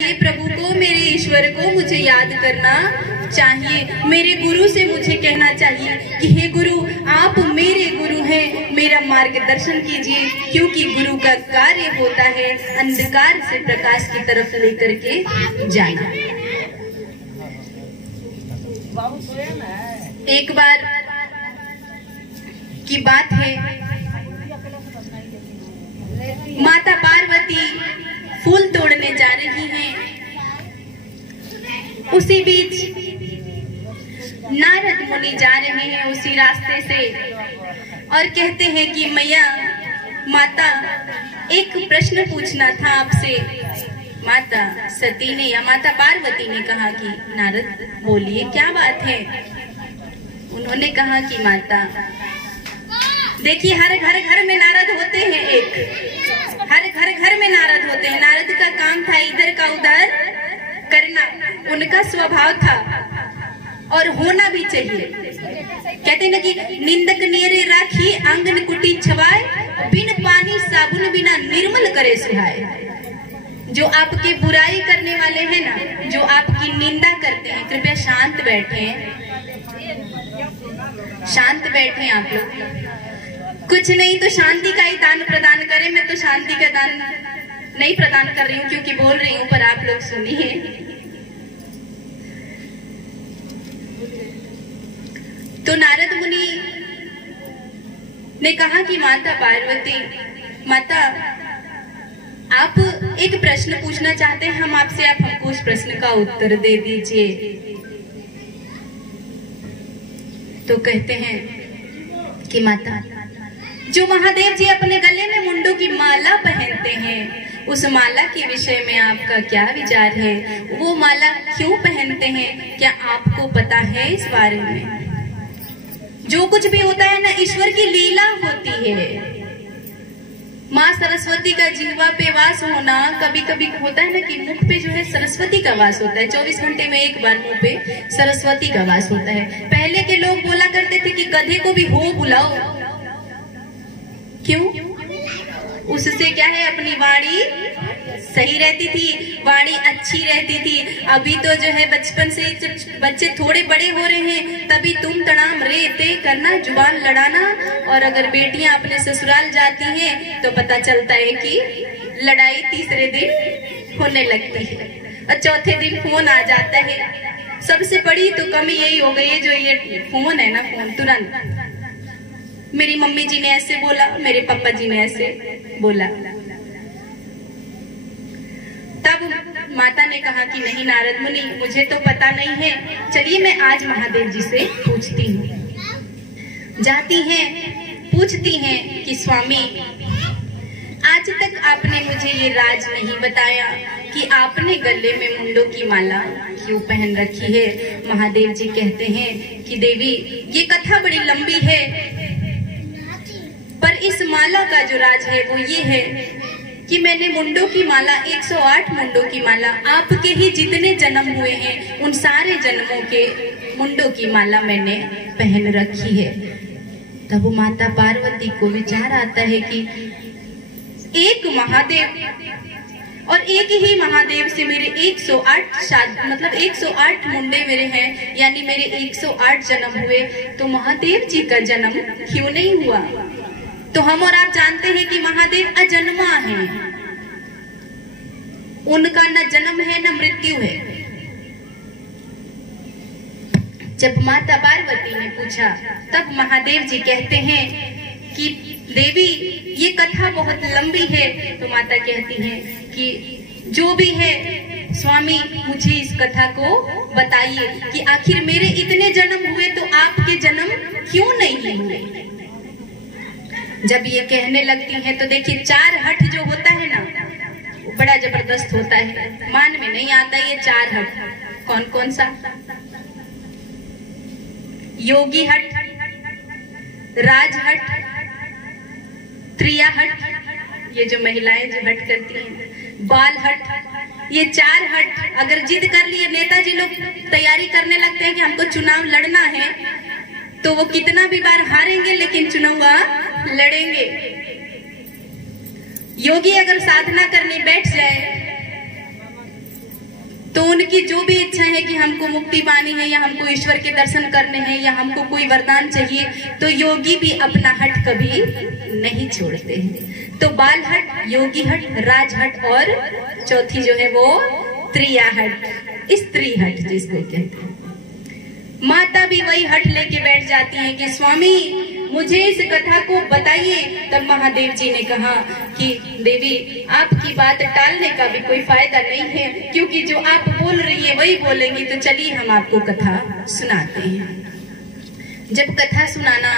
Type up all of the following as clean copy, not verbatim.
प्रभु को, मेरे ईश्वर को मुझे याद करना चाहिए। मेरे गुरु से मुझे कहना चाहिए कि हे गुरु, आप मेरे गुरु हैं, मेरा मार्गदर्शन कीजिए, क्योंकि गुरु का कार्य होता है अंधकार से प्रकाश की तरफ लेकर के जाना। एक बार की बात है, माता पार्वती फूल तोड़ने जा रही हैं। उसी बीच नारद मुनि जा रहे हैं उसी रास्ते से और कहते हैं कि मैया, माता, एक प्रश्न पूछना था आपसे। माता सती ने या माता पार्वती ने कहा कि नारद बोलिए, क्या बात है। उन्होंने कहा कि माता देखिए, हर घर में नारद होते हैं, हर घर में नारद होते हैं। नारद का काम था इधर का उधर करना, उनका स्वभाव था और होना भी चाहिए। कहते ना कि निंदक नियरे राखी, आंगन कुटी छवाए, बिन पानी साबुन बिना निर्मल करे सुहाए। जो आपके बुराई करने वाले हैं ना, जो आपकी निंदा करते हैं, कृपया शांत बैठे, शांत बैठे। आप लोग कुछ नहीं तो शांति का ही दान प्रदान करें। मैं तो शांति का दान नहीं प्रदान कर रही हूँ क्योंकि बोल रही हूँ, पर आप लोग सुनिए। तो नारद मुनि ने कहा कि माता पार्वती, माता आप एक प्रश्न पूछना चाहते हैं हम आपसे, आप हमको उस प्रश्न का उत्तर दे दीजिए। तो कहते हैं कि माता, जो महादेव जी अपने गले में मुंडों की माला पहनते हैं, उस माला के विषय में आपका क्या विचार है? वो माला क्यों पहनते हैं, क्या आपको पता है इस बारे में? जो कुछ भी होता है ना, ईश्वर की लीला होती है। माँ सरस्वती का जिह्वा पे वास होना, कभी कभी होता है ना कि मुख पे जो है सरस्वती का वास होता है। 24 घंटे में एक बार मुंह पे सरस्वती का वास होता है। पहले के लोग बोला करते थे कि गधे को भी हो बुलाओ। क्यों? उससे क्या है, अपनी वाणी सही रहती थी, वाणी अच्छी रहती थी। अभी तो जो है बचपन से बच्चे थोड़े बड़े हो रहे हैं, तभी तुम तड़ाम रे ते करना, जुबान लड़ाना। और अगर बेटियां अपने ससुराल जाती हैं तो पता चलता है कि लड़ाई तीसरे दिन होने लगती है और चौथे दिन फोन आ जाता है। सबसे बड़ी तो कमी यही हो गई है, जो ये फोन है ना, फोन तुरंत मेरी मम्मी जी ने ऐसे बोला, मेरे पापा जी ने ऐसे बोला। तब माता ने कहा कि नहीं नारद मुनि, मुझे तो पता नहीं है, चलिए मैं आज महादेव जी से पूछती हूँ। जाती हैं, पूछती हैं कि स्वामी, आज तक आपने मुझे ये राज नहीं बताया कि आपने गले में मुंडों की माला क्यों पहन रखी है। महादेव जी कहते हैं कि देवी, ये कथा बड़ी लंबी है, पर इस माला का जो राज है वो ये है कि मैंने मुंडों की माला, 108 मुंडों की माला, आपके ही जितने जन्म हुए हैं उन सारे जन्मों के मुंडों की माला मैंने पहन रखी है। तब माता पार्वती को विचार आता है कि एक महादेव और एक ही महादेव से मेरे 108 मतलब 108 मुंडे मेरे हैं, यानी मेरे 108 जन्म हुए, तो महादेव जी का जन्म क्यों नहीं हुआ? तो हम और आप जानते हैं कि महादेव अजन्मा है, उनका न जन्म है न मृत्यु है। जब माता पार्वती ने पूछा, तब महादेव जी कहते हैं कि देवी, ये कथा बहुत लंबी है। तो माता कहती है कि जो भी है स्वामी, मुझे इस कथा को बताइए कि आखिर मेरे इतने जन्म हुए तो आपके जन्म क्यों नहीं हुए। जब ये कहने लगती हैं तो देखिए, 4 हठ जो होता है ना, वो बड़ा जबरदस्त होता है, मान में नहीं आता ये 4 हठ। कौन कौन सा? योगी हठ, राज हठ, त्रिया हठ, ये जो महिलाएं जो हठ करती हैं, बाल हठ। ये 4 हठ अगर जिद कर लिए, नेताजी लोग तैयारी करने लगते हैं कि हमको चुनाव लड़ना है, तो वो कितना भी बार हारेंगे लेकिन चुनाव लड़ेंगे। योगी अगर साधना करने बैठ जाए उनकी जो भी इच्छा है कि हमको मुक्ति पानी है या हमको ईश्वर के दर्शन करने हैं या हमको कोई वरदान चाहिए, तो योगी भी अपना हट कभी नहीं छोड़ते हैं। तो बाल हट, योगी हट, राज हट और चौथी जो है वो त्रिया हट, स्त्री हट जिसको कहते हैं। माता भी वही हट लेके बैठ जाती है कि स्वामी मुझे इस कथा को बताइए। तब महादेव जी ने कहा कि देवी आपकी बात टालने का भी कोई फायदा नहीं है, क्योंकि जो आप बोल रही है वही बोलेंगी, तो चलिए हम आपको कथा सुनाते हैं। जब कथा सुनाना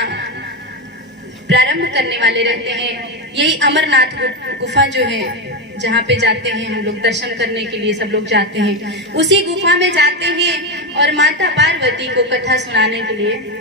प्रारंभ करने वाले रहते हैं, यही अमरनाथ गुफा जो है जहाँ पे जाते हैं हम लोग दर्शन करने के लिए, सब लोग जाते हैं, उसी गुफा में जाते हैं और माता पार्वती को कथा सुनाने के लिए